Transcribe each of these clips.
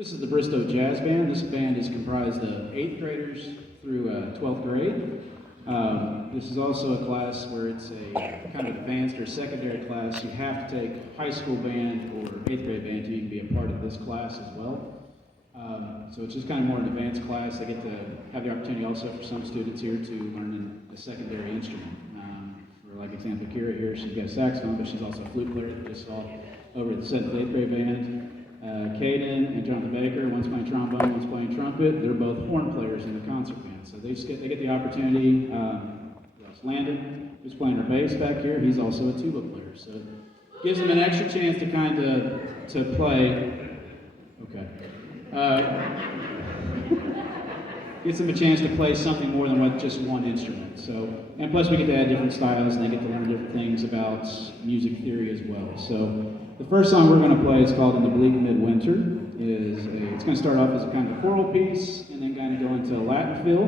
This is the Bristow Jazz Band. This band is comprised of 8th graders through 12th grade. This is also a class where it's a kind of advanced or secondary class. You have to take high school band or 8th grade band to even be a part of this class as well. So it's just kind of more an advanced class. They get to have the opportunity also for some students here to learn a secondary instrument. For like example, Kira here, she's got a saxophone, but she's also a flute player that just saw over at the 7th, 8th grade band. Caden and Jonathan Baker, one's playing trombone, one's playing trumpet. They're both horn players in the concert band. So they get the opportunity. Landon, who's playing our bass back here, he's also a tuba player. So it gives them an extra chance to kind of to play. Okay. Gives them a chance to play something more than what just one instrument. So, and plus we get to add different styles and they get to learn different things about music theory as well. So the first song we're going to play is called In the Bleak Midwinter. It's going to start off as a kind of choral piece and then kind of go into a Latin fill.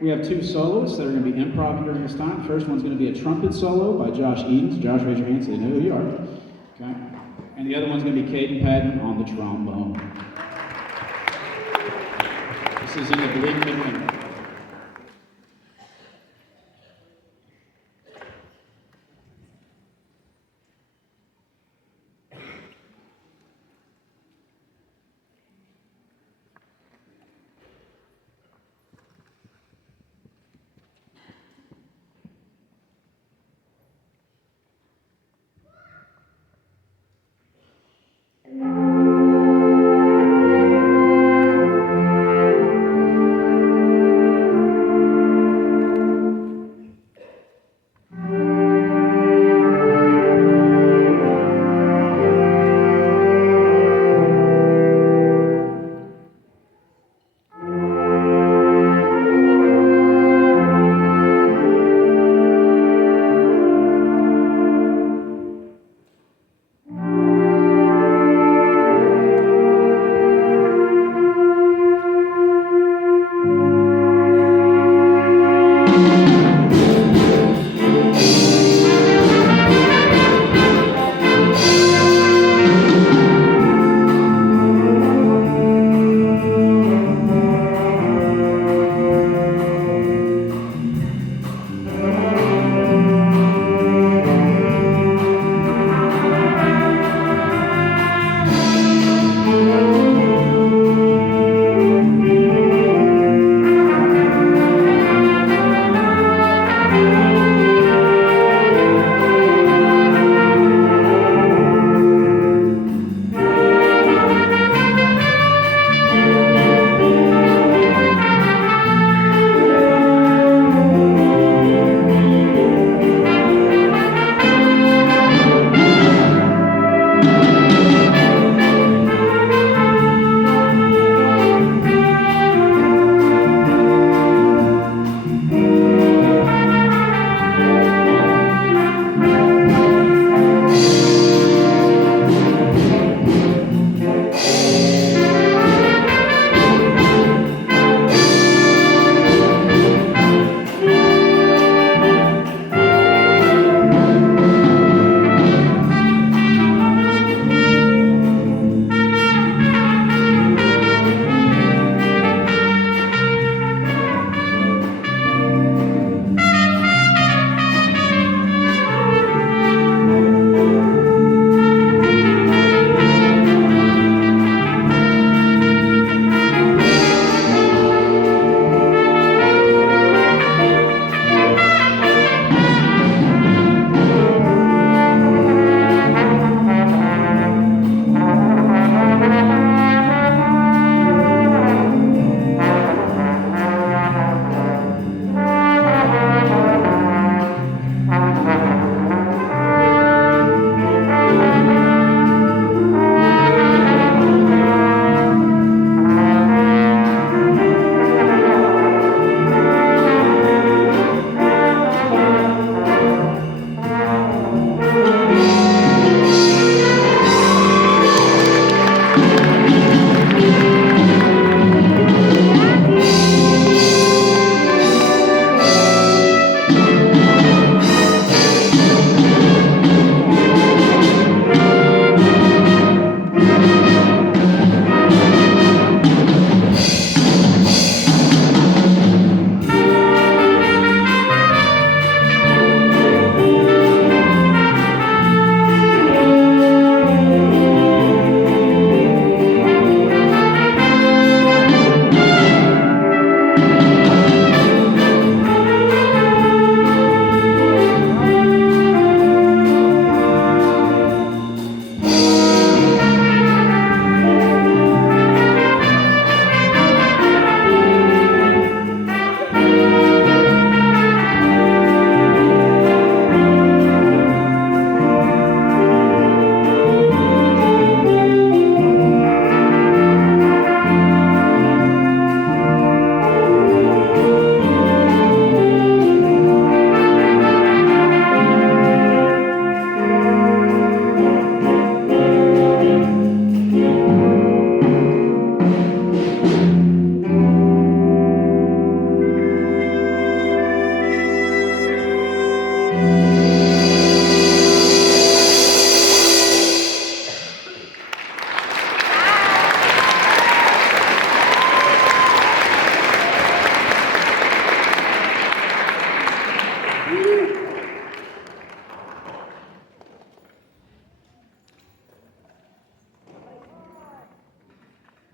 We have two soloists that are going to be improv during this time. The first one's going to be a trumpet solo by Josh Edens. Josh, raise your hand so they know who you are. Okay. And the other one's going to be Caden Patton on the trombone. This is In the Bleak Midwinter.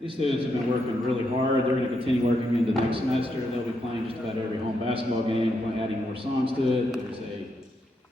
These students have been working really hard. They're going to continue working into next semester. They'll be playing just about every home basketball game, adding more songs to it. There's a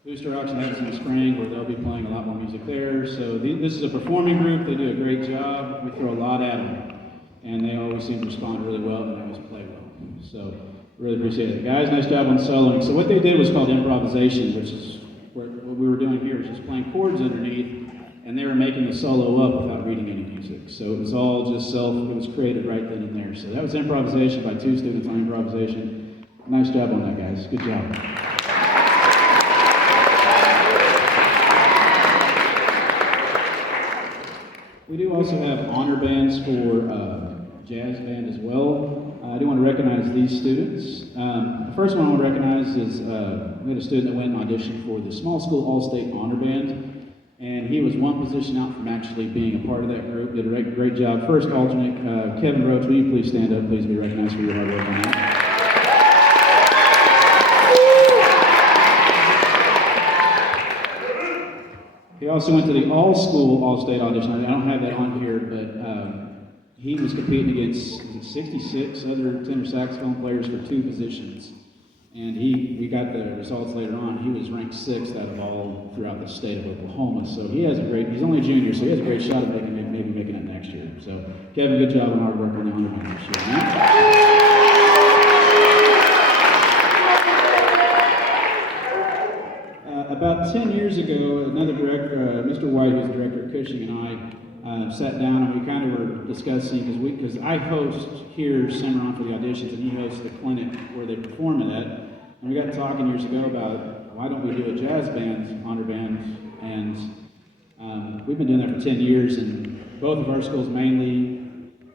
booster auction happens in the spring where they'll be playing a lot more music there. So this is a performing group. They do a great job. We throw a lot at them, and they always seem to respond really well and they always play well. So really appreciate it. Guys, nice job on soloing. So what they did was called improvisation, which is what we were doing here, was just playing chords underneath, and they were making the solo up without reading any music. So it was all just it was created right then and there. So that was improvisation by 2 students on improvisation. Nice job on that, guys. Good job. We do also have honor bands for jazz band as well. I do want to recognize these students. The first one I want to recognize is we had a student that went and auditioned for the small school all-state honor band, and he was one position out from actually being a part of that group. Did a great job. First alternate, Kevin Roach, will you please stand up? Please be recognized for your hard work on that. He also went to the all-school, all-state audition. I don't have that on here, but he was competing against 66 other tenor saxophone players for 2 positions. And we got the results later on. He was ranked 6th out of all throughout the state of Oklahoma. So he's only a junior, so he has a great shot at maybe making it next year. So Kevin, good job on hard work on the honor band this year. About 10 years ago, another director, Mr. White, who's the director of Cushing, and I sat down and we kind of were discussing, because I host here Cimarron for the auditions and he hosts the clinic where they perform it at. And we got talking years ago about why don't we do a jazz band, honor band, and we've been doing that for 10 years, and both of our schools mainly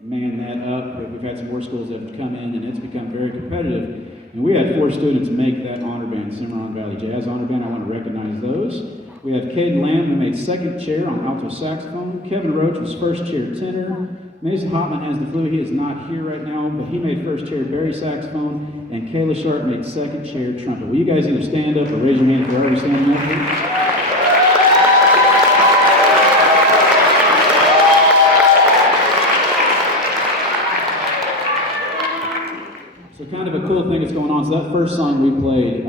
man that up, but we've had some more schools that have come in and it's become very competitive. And we had 4 students make that honor band, Cimarron Valley Jazz Honor Band. I want to recognize those. We have Caden Lamb, who made 2nd chair on alto saxophone. Kevin Roach was 1st chair tenor. Mason Hopman has the flu. He is not here right now, but he made 1st chair bari saxophone. And Kayla Sharp made 2nd chair trumpet. Will you guys either stand up or raise your hand if you're already standing up here? So kind of a cool thing that's going on. So that first song we played,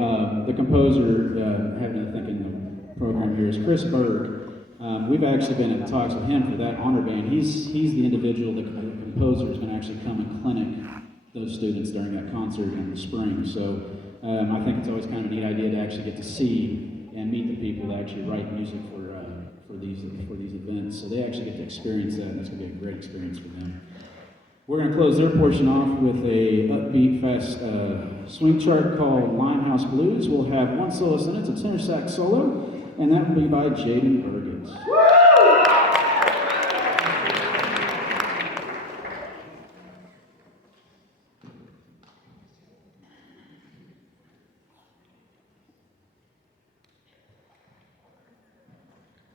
the composer, having I think in the program here, is Chris Berg. We've actually been in talks with him for that honor band. He's the individual, the composer, is going to actually come and clinic those students during that concert in the spring. So I think it's always kind of a neat idea to actually get to see and meet the people that actually write music for these events. So they actually get to experience that, and that's going to be a great experience for them. We're going to close their portion off with a upbeat, fast swing chart called Limehouse Blues. We'll have one soloist in it, it's a tenor sax solo, and that will be by Jaden Burgess.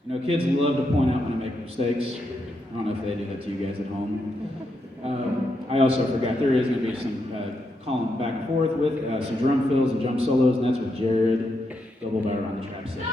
You know, kids love to point out when I make mistakes. I don't know if they do that to you guys at home. I also forgot there is going to be some calling back and forth with some drum fills and drum solos, and that's with Jared Doublebar on the trap set there.